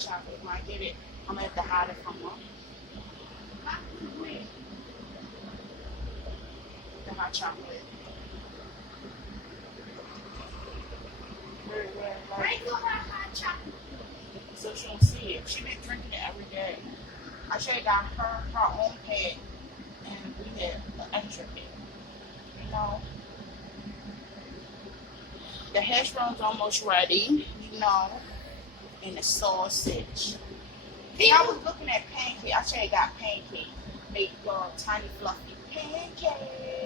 chocolate. When I get it, I'm gonna have to hide it from her. The hot chocolate. Very well. Regular hot chocolate. So she don't see it. She been drinking it every day. I should have got her own pet, and we had an extra pet. You know, the hash brown's almost ready. You know, and the sausage. And I was looking at pancake. I should have got pancake. Make tiny fluffy pancake.